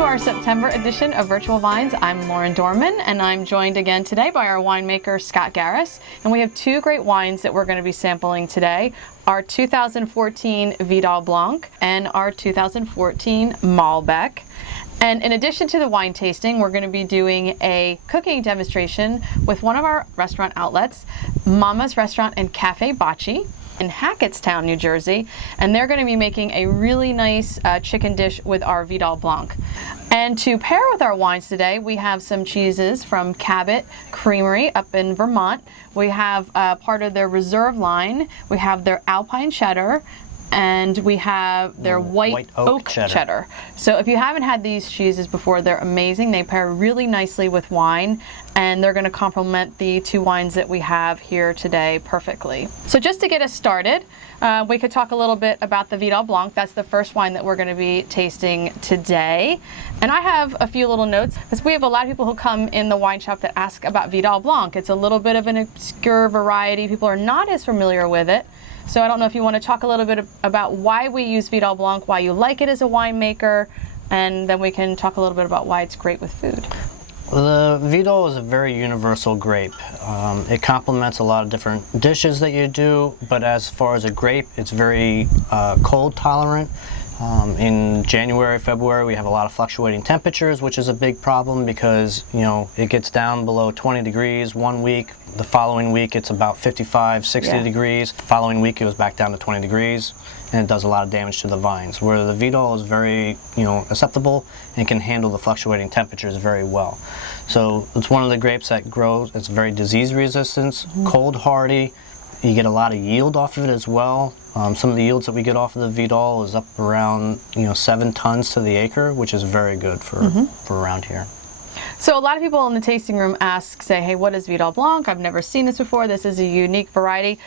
to our September edition of Virtual Vines. I'm Laurin Dorman, and I'm joined again today by our winemaker Scott Gares. And we have two great wines that we're going to be sampling today. Our 2014 Vidal Blanc and our 2014 Malbec. And in addition to the wine tasting, we're going to be doing a cooking demonstration with one of our restaurant outlets, Mama's Restaurant and Cafe Baci in Hackettstown, New Jersey, and they're going to be making a really nice chicken dish with our Vidal Blanc. And to pair with our wines today, we have some cheeses from Cabot Creamery up in Vermont. We have part of their Reserve line, we have their Alpine Cheddar, and we have their white oak cheddar. So if you haven't had these cheeses before, they're amazing. They pair really nicely with wine, and they're going to complement the two wines that we have here today perfectly. So just to get us started, we could talk a little bit about the Vidal Blanc. That's the first wine that we're going to be tasting today. And I have a few little notes, because we have a lot of people who come in the wine shop that ask about Vidal Blanc. It's a little bit of an obscure variety. People are not as familiar with it. So I don't know if you want to talk a little bit about why we use Vidal Blanc, why you like it as a winemaker, and then we can talk a little bit about why it's great with food. The Vidal is a very universal grape. It complements a lot of different dishes that you do, but as far as a grape, it's very cold tolerant. In January, February, we have a lot of fluctuating temperatures, which is a big problem because, you know, it gets down below 20 degrees one week. The following week, it's about 55, 60 degrees. The following week, it was back down to 20 degrees, and it does a lot of damage to the vines. Where the Vidal is very, acceptable and can handle the fluctuating temperatures very well. So it's one of the grapes that grows. It's very disease resistant, cold hardy. You get a lot of yield off of it as well. Some of the yields that we get off of the Vidal is up around 7 tons to the acre, which is very good for around here. So a lot of people in the tasting room say, hey, what is Vidal Blanc? I've never seen this before. This is a unique variety.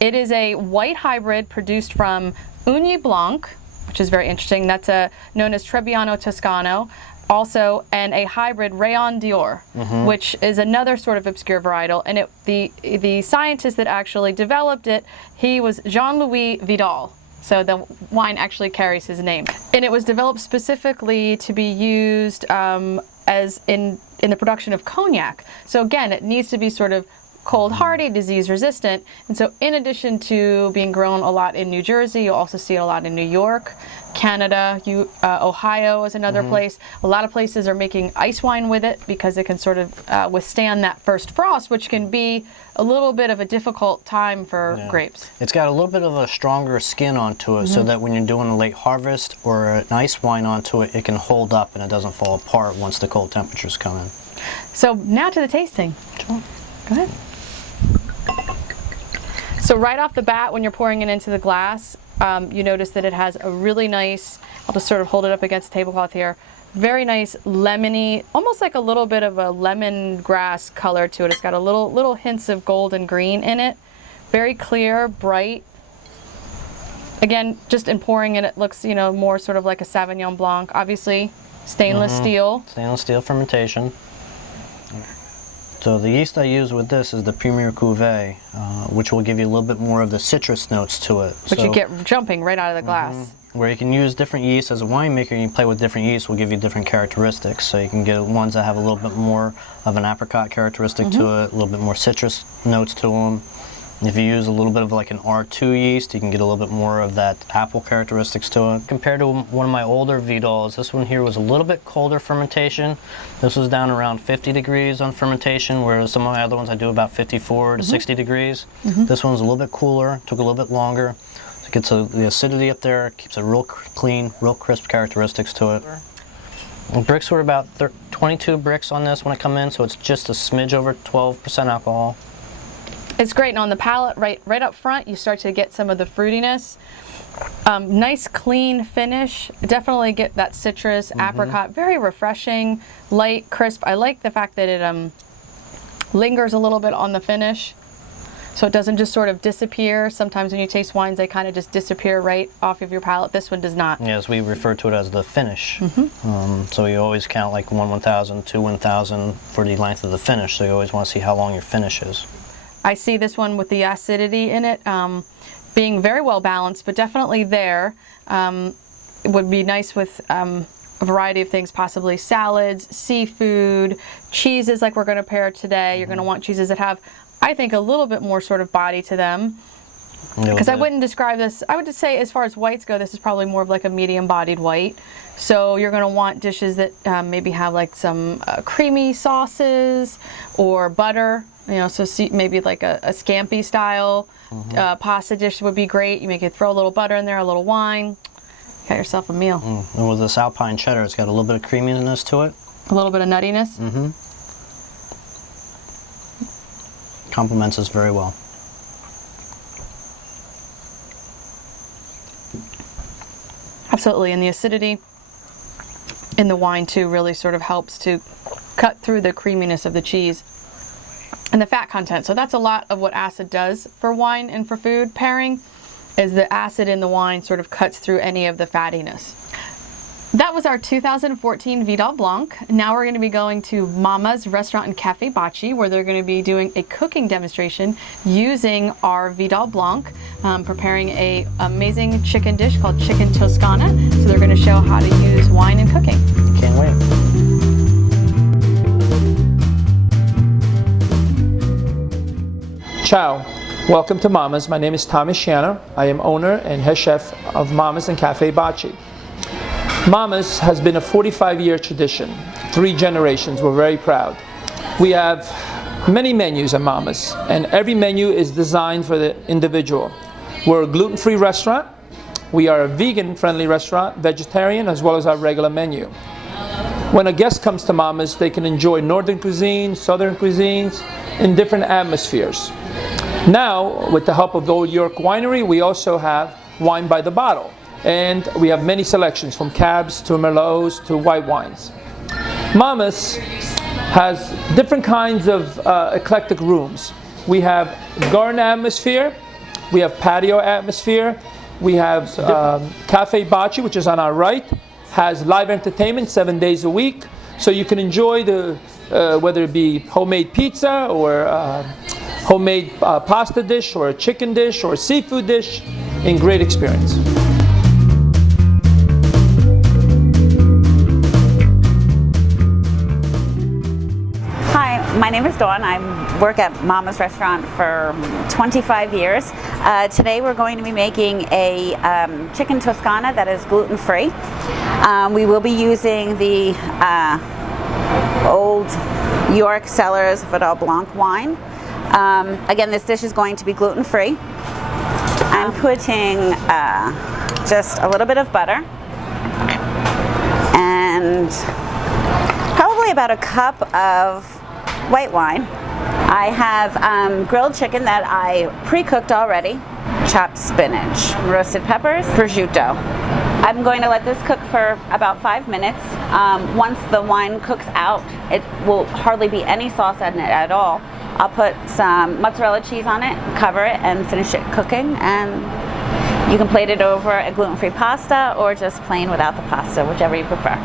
It is a white hybrid produced from Ugni Blanc, which is very interesting. That's known as Trebbiano Toscano. Also, and a hybrid Rayon d'Or, which is another sort of obscure varietal. And the scientist that actually developed it, he was Jean-Louis Vidal. So the wine actually carries his name. And it was developed specifically to be used as in the production of cognac. So again, it needs to be sort of cold hardy, disease resistant. And so in addition to being grown a lot in New Jersey, you'll also see it a lot in New York, Canada, Ohio is another place. A lot of places are making ice wine with it because it can sort of withstand that first frost, which can be a little bit of a difficult time for grapes. It's got a little bit of a stronger skin onto it so that when you're doing a late harvest or an ice wine onto it, it can hold up and it doesn't fall apart once the cold temperatures come in. So now to the tasting. Sure. Go ahead. So right off the bat, when you're pouring it into the glass, you notice that it has a really nice, I'll just sort of hold it up against the tablecloth here, very nice lemony, almost like a little bit of a lemongrass color to it. It's got a little hints of gold and green in it. Very clear, bright. Again, just in pouring it looks, more sort of like a Sauvignon Blanc. Obviously, stainless steel. Stainless steel fermentation. So the yeast I use with this is the Premier Cuvée, which will give you a little bit more of the citrus notes to it. Which you get jumping right out of the glass. Where you can use different yeasts as a winemaker, you can play with different yeasts, will give you different characteristics. So you can get ones that have a little bit more of an apricot characteristic to it, a little bit more citrus notes to them. If you use a little bit of like an R2 yeast, you can get a little bit more of that apple characteristics to it. Compared to one of my older Vidals, this one here was a little bit colder fermentation. This was down around 50 degrees on fermentation, whereas some of my other ones I do about 54 to 60 degrees. This one's a little bit cooler, took a little bit longer. So it gets the acidity up there, keeps it real clean, real crisp characteristics to it. The bricks were about 22 bricks on this when I come in, so it's just a smidge over 12% alcohol. It's great, and on the palate, right up front, you start to get some of the fruitiness. Nice, clean finish. Definitely get that citrus, apricot. Very refreshing, light, crisp. I like the fact that it lingers a little bit on the finish, so it doesn't just sort of disappear. Sometimes when you taste wines, they kind of just disappear right off of your palate. This one does not. Yes, we refer to it as the finish. So you always count like 1/1000, 2/1000 for the length of the finish. So you always want to see how long your finish is. I see this one with the acidity in it being very well balanced, but definitely there. It would be nice with a variety of things, possibly salads, seafood, cheeses like we're going to pair today. You're going to want cheeses that have, I think, a little bit more sort of body to them. Because I wouldn't describe this, I would just say as far as whites go, this is probably more of like a medium bodied white. So you're going to want dishes that maybe have like some creamy sauces or butter, you know, so maybe like a scampi style pasta dish would be great. You could throw a little butter in there, a little wine, got yourself a meal. And with this Alpine cheddar, it's got a little bit of creaminess to it. A little bit of nuttiness. Complements us very well. Absolutely, and the acidity in the wine too really sort of helps to cut through the creaminess of the cheese and the fat content. So that's a lot of what acid does for wine and for food pairing, is the acid in the wine sort of cuts through any of the fattiness. That was our 2014 Vidal Blanc. Now we're going to be going to Mama's Restaurant and Cafe Baci, where they're going to be doing a cooking demonstration using our Vidal Blanc, preparing a amazing chicken dish called Chicken Toscana. So they're going to show how to use wine in cooking. Can't wait. Ciao, welcome to Mama's. My name is Thomas Shanna. I am owner and head chef of Mama's and Cafe Baci. Mama's has been a 45-year tradition, 3 generations. We're very proud. We have many menus at Mama's, and every menu is designed for the individual. We're a gluten-free restaurant. We are a vegan-friendly restaurant, vegetarian, as well as our regular menu. When a guest comes to Mama's, they can enjoy northern cuisine, southern cuisines, in different atmospheres. Now, with the help of the Old York Winery, we also have wine by the bottle. And we have many selections, from cabs to merlots to white wines. Mama's has different kinds of eclectic rooms. We have garden atmosphere, we have patio atmosphere, we have Cafe Baci, which is on our right, has live entertainment 7 days a week, so you can enjoy the whether it be homemade pizza or homemade pasta dish or a chicken dish or a seafood dish in great experience. My name is Dawn. I work at Mama's Restaurant for 25 years. Today we're going to be making a chicken Toscana that is gluten-free. We will be using the Old York Cellars Vidal Blanc wine. Again, this dish is going to be gluten-free. I'm putting just a little bit of butter and probably about a cup of white wine. I have grilled chicken that I pre-cooked already, chopped spinach, roasted peppers, prosciutto. I'm going to let this cook for about 5 minutes. Once the wine cooks out, it will hardly be any sauce in it at all. I'll put some mozzarella cheese on it, cover it, and finish it cooking. And you can plate it over a gluten-free pasta or just plain without the pasta, whichever you prefer.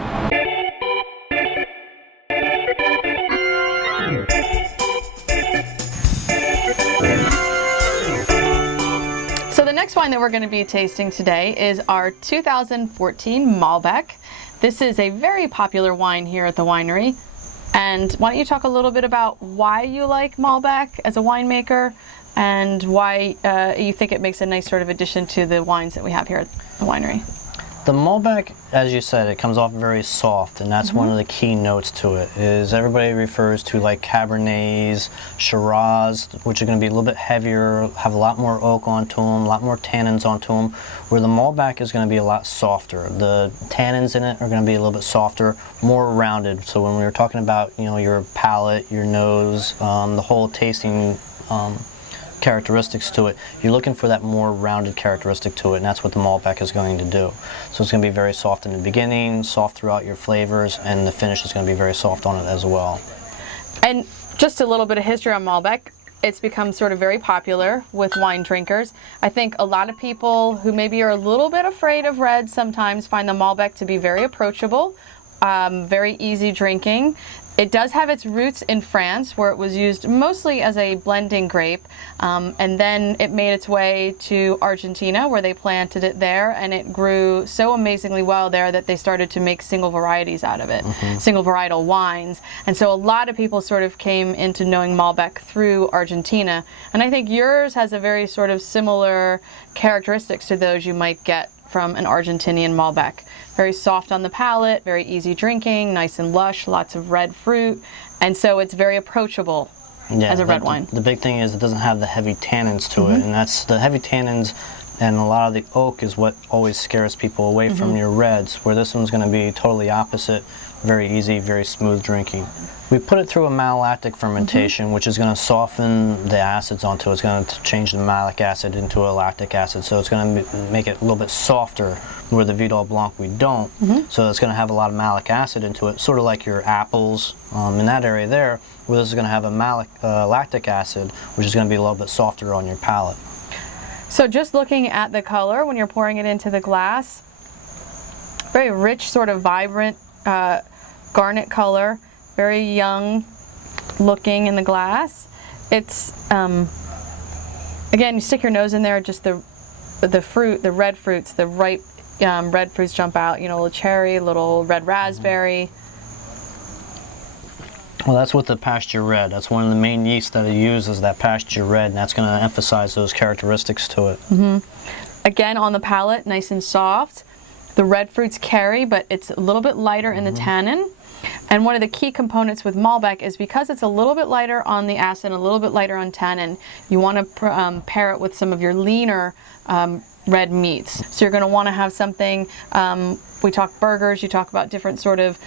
So the next wine that we're going to be tasting today is our 2014 Malbec. This is a very popular wine here at the winery. And why don't you talk a little bit about why you like Malbec as a winemaker and why you think it makes a nice sort of addition to the wines that we have here at the winery. The Malbec, as you said, it comes off very soft, and that's one of the key notes to it. Is everybody refers to like Cabernets, Shiraz, which are going to be a little bit heavier, have a lot more oak onto them, a lot more tannins onto them, where the Malbec is going to be a lot softer. The tannins in it are going to be a little bit softer, more rounded. So when we were talking about, you know, your palate, your nose, the whole tasting characteristics to it, you're looking for that more rounded characteristic to it, and that's what the Malbec is going to do. So it's going to be very soft in the beginning, soft throughout your flavors, and the finish is going to be very soft on it as well. And just a little bit of history on Malbec. It's become sort of very popular with wine drinkers. I think a lot of people who maybe are a little bit afraid of red sometimes find the Malbec to be very approachable, very easy drinking. It does have its roots in France, where it was used mostly as a blending grape, and then it made its way to Argentina, where they planted it there, and it grew so amazingly well there that they started to make single varieties out of it, single varietal wines. And so a lot of people sort of came into knowing Malbec through Argentina, and I think yours has a very sort of similar characteristics to those you might get from an Argentinian Malbec. Very soft on the palate, very easy drinking, nice and lush, lots of red fruit, and so it's very approachable as a red wine. The big thing is it doesn't have the heavy tannins to it, and that's the heavy tannins and a lot of the oak is what always scares people away from your reds, where this one's going to be totally opposite, very easy, very smooth drinking. We put it through a malolactic fermentation, which is going to soften the acids onto it. It's going to change the malic acid into a lactic acid, so it's going to make it a little bit softer, where the Vidal Blanc we don't. So it's going to have a lot of malic acid into it, sort of like your apples in that area there, where this is going to have a lactic acid, which is going to be a little bit softer on your palate. So just looking at the color when you're pouring it into the glass, very rich, sort of vibrant garnet color, very young looking in the glass. It's again, you stick your nose in there, just the fruit, the red fruits, the ripe red fruits jump out. You know, a little cherry, a little red raspberry. Well, that's with the pasture red. That's one of the main yeasts that it uses, that pasture red, and that's going to emphasize those characteristics to it. Again, on the palate, nice and soft. The red fruits carry, but it's a little bit lighter in the tannin. And one of the key components with Malbec is because it's a little bit lighter on the acid and a little bit lighter on tannin, you want to pair it with some of your leaner red meats. So you're going to want to have something, we talk burgers, you talk about different sort of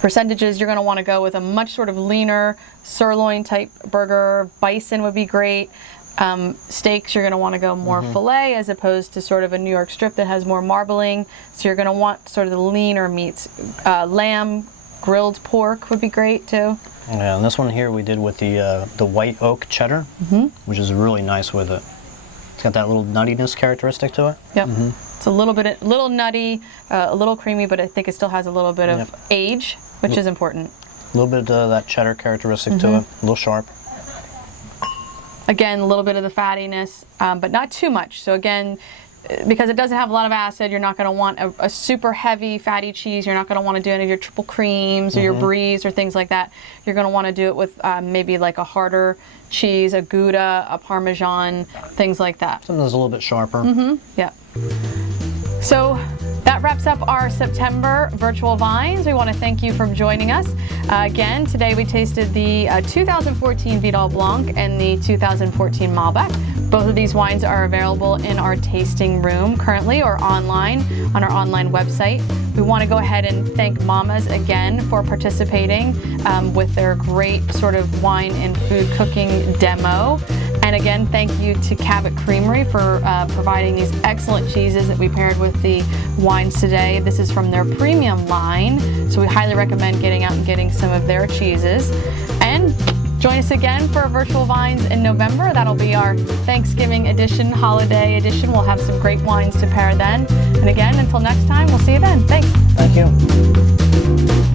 percentages. You're going to want to go with a much sort of leaner sirloin type burger. Bison would be great. Steaks, you're going to want to go more filet as opposed to sort of a New York strip that has more marbling. So you're going to want sort of the leaner meats. Lamb, grilled pork would be great too. Yeah, and this one here we did with the white oak cheddar, which is really nice with it. It's got that little nuttiness characteristic to it. Yep. It's a little nutty, a little creamy, but I think it still has a little bit of age, which is important. A little bit of that cheddar characteristic to it, a little sharp. Again, a little bit of the fattiness, but not too much. So again, because it doesn't have a lot of acid, you're not going to want a super heavy fatty cheese. You're not going to want to do any of your triple creams or your bries or things like that. You're going to want to do it with maybe like a harder cheese, a Gouda, a Parmesan, things like that. Something that's a little bit sharper. Yeah. So that wraps up our September virtual vines. We want to thank you for joining us. Again, today we tasted the 2014 Vidal Blanc and the 2014 Malbec. Both of these wines are available in our tasting room currently or online on our online website. We want to go ahead and thank Mamas again for participating with their great sort of wine and food cooking demo. And again, thank you to Cabot Creamery for providing these excellent cheeses that we paired with the wines today. This is from their premium line, so we highly recommend getting out and getting some of their cheeses. And join us again for Virtual Vines in November. That'll be our Thanksgiving edition, holiday edition. We'll have some great wines to pair then. And again, until next time, we'll see you then. Thanks. Thank you.